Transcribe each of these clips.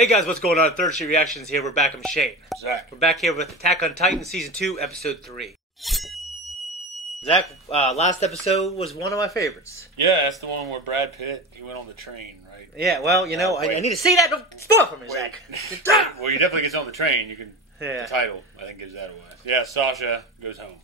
Hey guys, what's going on? Third Street Reactions here. We're back. I'm Shane. Zach. We're back here with Attack on Titan Season 2, Episode 3. Zach, last episode was one of my favorites. Yeah, that's the one where Brad Pitt, he went on the train, right? Yeah, well, you know, I need to see that. Don't spoil for me, Zach. Well, he definitely gets on the train. You can. Yeah. The title, I think, gives that away. Yeah, Sasha goes home.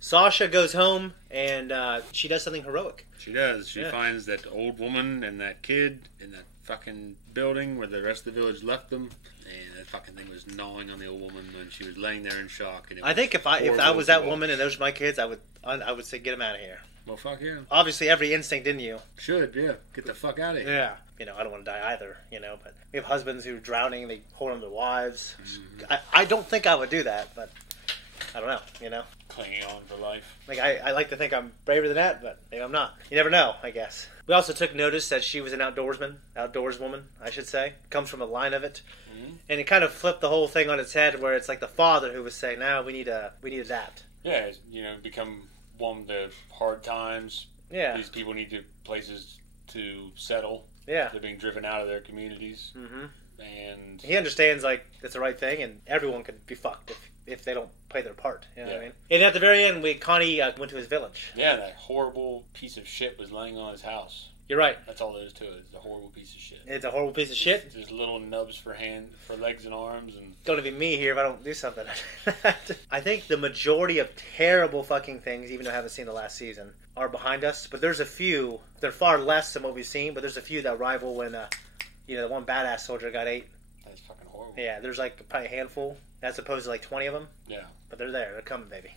Sasha goes home, and she does something heroic. She does. She finds that old woman and that kid in that fucking building where the rest of the village left them. And that fucking thing was gnawing on the old woman when she was laying there in shock. And I think if I was that woman and those were my kids, I would say, get them out of here. Well, fuck yeah. Obviously, every instinct in you. Should, yeah. Get the fuck out of here. Yeah. You know, I don't want to die either, you know, but we have husbands who are drowning, they hold on to their wives. Mm-hmm. I don't think I would do that, but I don't know, you know. Clinging on for life. Like, I like to think I'm braver than that, but maybe I'm not. You never know, I guess. We also took notice that she was an outdoorswoman, I should say. Comes from a line of it. Mm-hmm. And it kind of flipped the whole thing on its head, where it's like the father who was saying, "No, we need to adapt." Yeah, you know, become one of the hard times. Yeah. These people need places to settle. Yeah. They're being driven out of their communities. Mm-hmm. And he understands, like, that's the right thing, and everyone could be fucked if they don't play their part. You know what I mean? And at the very end, Connie went to his village. Yeah, that horrible piece of shit was laying on his house. You're right. That's all there is to it. It's a horrible piece of shit. It's a horrible piece of shit? There's little nubs for legs and arms. And it's going to be me here if I don't do something. I think the majority of terrible fucking things, even though I haven't seen the last season, are behind us. But there's a few. They're far less than what we've seen, but there's a few that rival when, the one badass soldier got ate. That's fucking horrible. Yeah, there's like probably a handful as opposed to like 20 of them. Yeah. But they're there. They're coming, baby.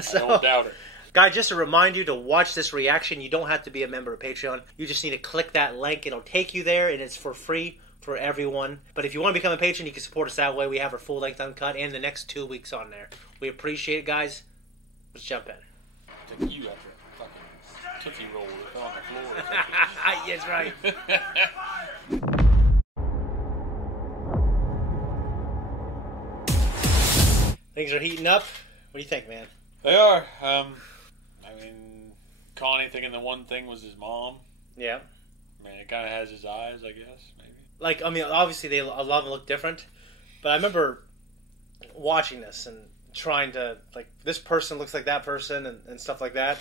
So, I don't doubt it. Guys, just to remind you to watch this reaction, you don't have to be a member of Patreon. You just need to click that link. It'll take you there, and it's for free for everyone. But if you want to become a patron, you can support us that way. We have our full-length uncut and the next 2 weeks on there. We appreciate it, guys. Let's jump in. Took you after a fucking Tootsie Roll that fell on the floor. Yes, right. Things are heating up. What do you think, man? They are. I mean, Connie thinking the one thing was his mom. Yeah. I mean, it kind of has his eyes, I guess, maybe. Like, I mean, obviously a lot of them look different, but I remember watching this and trying to, like, this person looks like that person and stuff like that.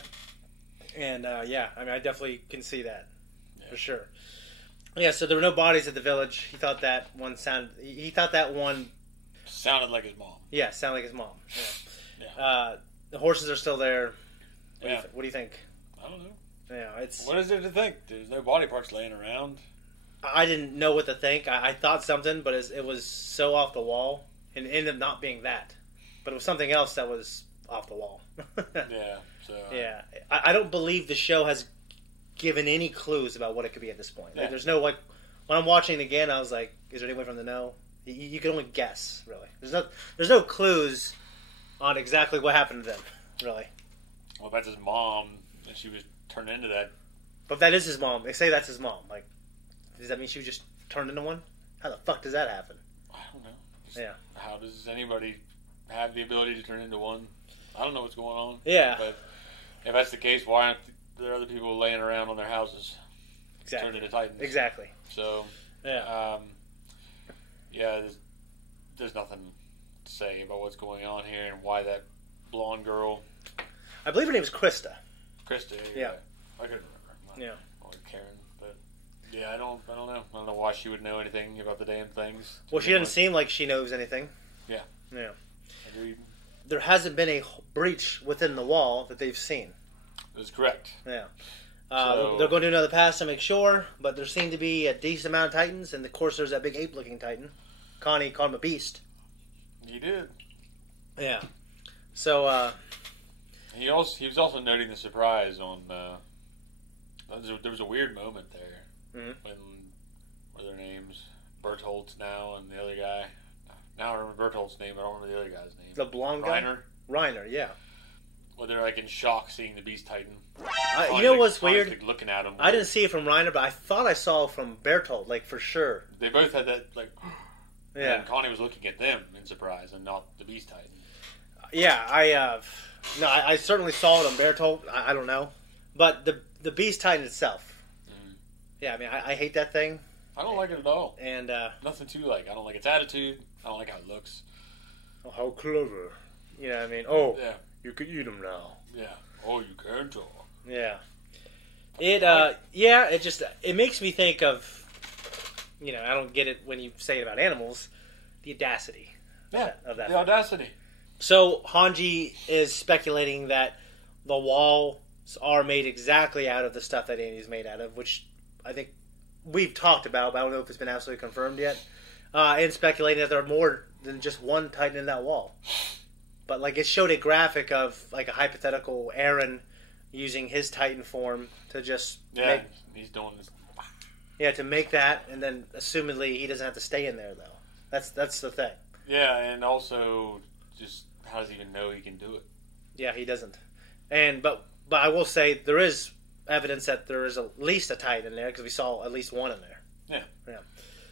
And, yeah, I mean, I definitely can see that, for sure. Yeah, so there were no bodies at the village. He thought that one sounded like his mom. Yeah, sounded like his mom. Yeah. Yeah. The horses are still there. What do you think? I don't know. Yeah, it's. What is there to think? There's no body parts laying around. I didn't know what to think. I thought something, but it was so off the wall, and it ended up not being that. But it was something else that was off the wall. Yeah. So. Yeah, I don't believe the show has given any clues about what it could be at this point. Like, there's no, like, when I'm watching it again, I was like, is there any way from the know? You can only guess, really. There's no clues on exactly what happened to them, really. Well, if that's his mom, and she was turned into that. But if that is his mom, they say that's his mom. Like, does that mean she was just turned into one? How the fuck does that happen? I don't know. Yeah. How does anybody have the ability to turn into one? I don't know what's going on. Yeah. But if that's the case, why aren't there other people laying around on their houses? Exactly. Turned into Titans. Exactly. So. Yeah. Yeah. There's nothing to say about what's going on here and why that blonde girl. I believe her name is Krista. Krista. Yeah. I couldn't remember. Or Karen, but yeah, I don't know. I don't know why she would know anything about the damn things. Well, she doesn't seem like she knows anything. Yeah. Yeah. Agreed. There hasn't been a breach within the wall that they've seen. That's correct. Yeah. So, they're going to do another pass to make sure, but there seemed to be a decent amount of Titans, and of course there's that big ape-looking Titan. Connie called him a beast. He did. Yeah. So, he was also noting the surprise on. There was a weird moment there when what are their names? Bertholdt's now and the other guy. Now I remember Bertholdt's name, but I don't remember the other guy's name. The blonde guy? Reiner, yeah. Well, they're like in shock seeing the Beast Titan. You know what's weird? Like looking at him. I didn't see it from Reiner, but I thought I saw it from Berthold, like for sure. They both had that like. Yeah. And Connie was looking at them in surprise, and not the Beast Titan. Yeah, I certainly saw it on Berthold. I don't know, but the Beast Titan itself. Mm. Yeah, I mean, I hate that thing. I don't like it at all. And nothing to like. I don't like its attitude. I don't like how it looks. Oh, how clever. You know what I mean? Oh, yeah. You can eat them now. Yeah. Oh, you can talk. Yeah. It it makes me think of, I don't get it when you say it about animals, the audacity. Of that the audacity. So Hanji is speculating that the walls are made exactly out of the stuff that Andy's made out of, which I think we've talked about, but I don't know if it's been absolutely confirmed yet. And speculating that there are more than just one Titan in that wall. But it showed a graphic of a hypothetical Aaron using his Titan form to just he's doing this. Yeah, to make that, and then assumedly he doesn't have to stay in there though. That's the thing. Yeah, and also just how does he even know he can do it? Yeah, he doesn't. But I will say there is evidence that there is at least a Titan in there because we saw at least one in there. Yeah.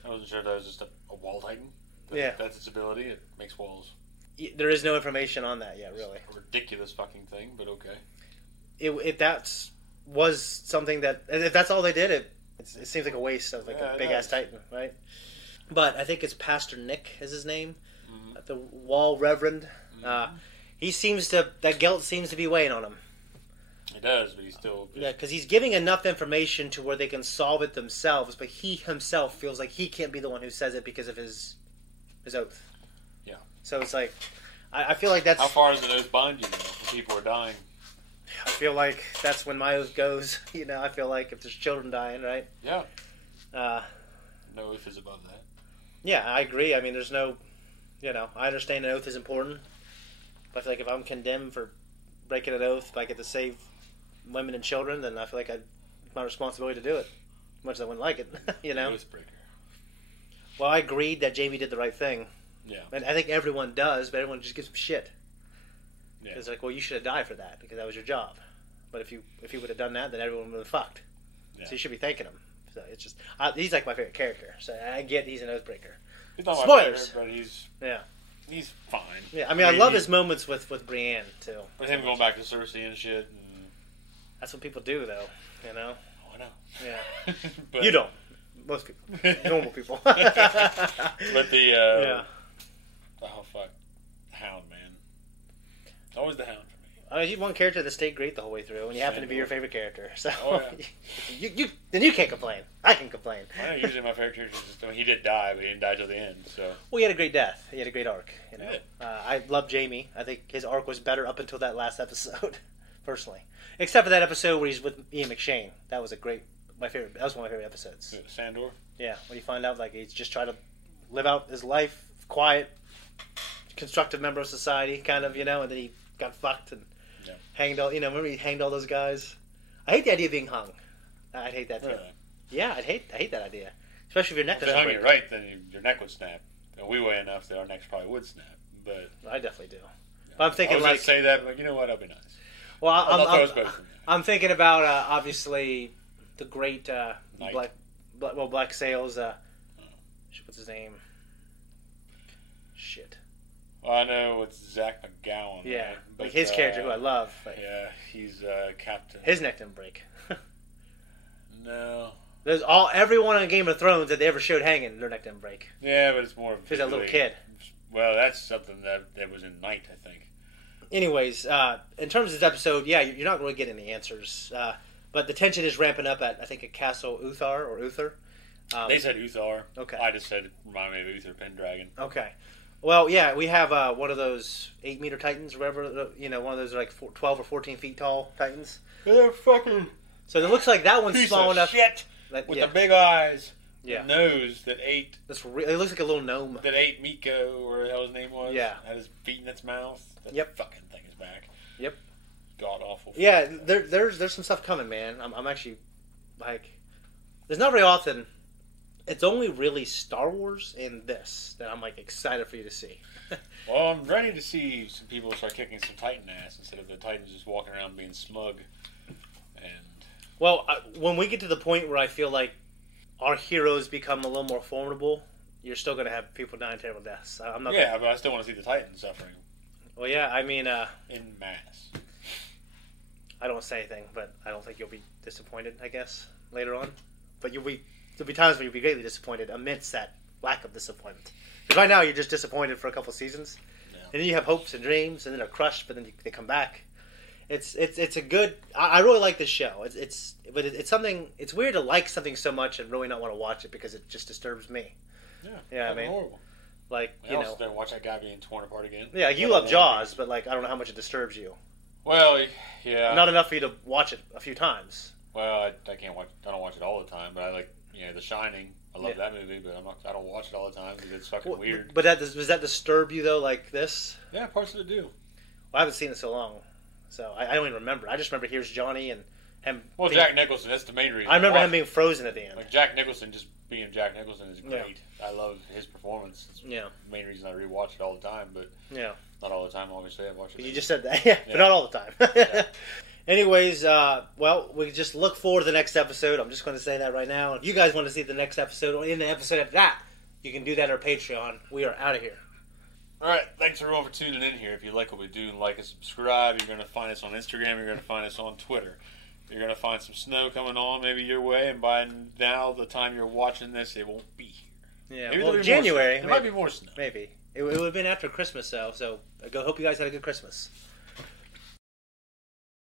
I wasn't sure that was just a wall Titan. That's its ability. It makes walls. There is no information on that yet, really. It's a ridiculous fucking thing, but okay. If that was something that, if that's all they did, it seems like a waste of a big ass Titan, right? But I think it's Pastor Nick is his name, the Wall Reverend. He seems to, that guilt seems to be weighing on him. It does, but he's still because he's giving enough information to where they can solve it themselves, but he himself feels like he can't be the one who says it because of his oath. Yeah. So it's like, I feel like that's... How far does an oath bind you when people are dying? I feel like that's when my oath goes. I feel like if there's children dying, right? Yeah. No oath is above that. Yeah, I agree. I mean, there's no... I understand an oath is important, but I feel like if I'm condemned for breaking an oath, if I get to save women and children, then I feel like it's my responsibility to do it. As much as I wouldn't like it, Oath breaker. Well, I agreed that Jamie did the right thing. Yeah. And I think everyone does, but everyone just gives him shit. Yeah. It's like, well, you should have died for that because that was your job. But if you would have done that, then everyone would have fucked. Yeah. So you should be thanking him. So it's just he's like my favorite character. So I get he's an oathbreaker. He's not Spoilers. My favorite, but he's fine. Yeah, I mean I love his moments with Brienne too. With him going back to Cersei and shit. And... That's what people do, though. Oh, I know. Yeah. But... You don't. Most people, normal people. But the oh fuck, Hound, man. Always the Hound for me. He's one character that stayed great the whole way through, and he happened to be your favorite character. So yeah. you can't complain. I can complain. I know usually my favorite character is just, he did die, but he didn't die till the end. So he had a great death. He had a great arc. Yeah. I love Jamie. I think his arc was better up until that last episode, personally. Except for that episode where he's with Ian McShane. That was that was one of my favorite episodes. Sandor? Yeah, when you find out he's just trying to live out his life, quiet, constructive member of society, kind of, and then he got fucked and hanged all. Remember he hanged all those guys. I hate the idea of being hung. I'd hate that too. Really? Yeah, I hate that idea, especially if your neck doesn't break. break. If they hung you right, then your neck would snap. And we weigh enough that our necks probably would snap. But I definitely do. But I'm thinking I was going to say that, but you know what? That'll be nice. Well, I'm thinking about obviously the great Black Sails. What's his name? Shit. Well, I know it's Zach McGowan. Yeah, right? But, his character, who I love. Yeah, he's Captain. His neck didn't break. No. There's everyone on Game of Thrones that they ever showed hanging, their neck didn't break. Yeah, but it's more. He's a little kid. Well, that's something that was in Night, I think. Anyways, in terms of this episode, you're not really getting any answers. But the tension is ramping up at, I think, at Castle Uther. They said Uthar. Okay. I just said, remind me of Uther Pendragon. Okay. Well, yeah, we have one of those 8-meter Titans, or whatever. One of those 12 or 14 feet tall Titans. They're fucking. So it looks like that one's small enough. Shit. With the big eyes. Yeah. The nose that ate. It looks like a little gnome. That ate Miko, or the hell his name was. Yeah. Had his feet in its mouth. That fucking thing is back. Yep. God awful. Yeah, there's some stuff coming, man. I'm actually there's not very often. It's only really Star Wars and this that I'm excited for you to see. Well, I'm ready to see some people start kicking some Titan ass instead of the Titans just walking around being smug. Well, when we get to the point where I feel like our heroes become a little more formidable, you're still going to have people dying terrible deaths. I'm not. Yeah, but I still want to see the Titans suffering. Well, yeah, I mean, in mass. I don't want to say anything, but I don't think you'll be disappointed. I guess later on, but you'll be there'll be times when you'll be greatly disappointed amidst that lack of disappointment. Because right now you're just disappointed for a couple seasons, and then you have hopes and dreams, and then they're crushed, but then they come back. It's a good. I really like this show. It's something. It's weird to like something so much and really not want to watch it because it just disturbs me. Yeah, I mean, horrible. Like I also don't watch that guy being torn apart again. Yeah, you love Jaws, but like I don't know how much it disturbs you. Well, yeah, not enough for you to watch it a few times. Well, I can't watch. I don't watch it all the time, but I like The Shining. I love that movie, but I don't watch it all the time because it's fucking weird. But does that disturb you though? Like this? Yeah, parts of it do. Well, I haven't seen it so long, so I don't even remember. I just remember here's Johnny and him. Well, Jack Nicholson. That's the main reason. I remember him being frozen at the end. Like Jack Nicholson just being Jack Nicholson is great. Yeah. I love his performance. It's the main reason I rewatch it all the time, but not all the time. Obviously, I watch it. You just said that, but not all the time. Anyways, well, we just look forward to the next episode. I'm just going to say that right now. If you guys want to see the next episode or in the episode after that, you can do that on our Patreon. We are out of here. All right, thanks everyone for tuning in here. If you like what we do, like and subscribe. You're going to find us on Instagram. You're going to find us on Twitter. You're going to find some snow coming on maybe your way, and by now, the time you're watching this, it won't be here. Yeah, maybe well, January. There might be more snow. Maybe. It would have been after Christmas, though, so I hope you guys had a good Christmas.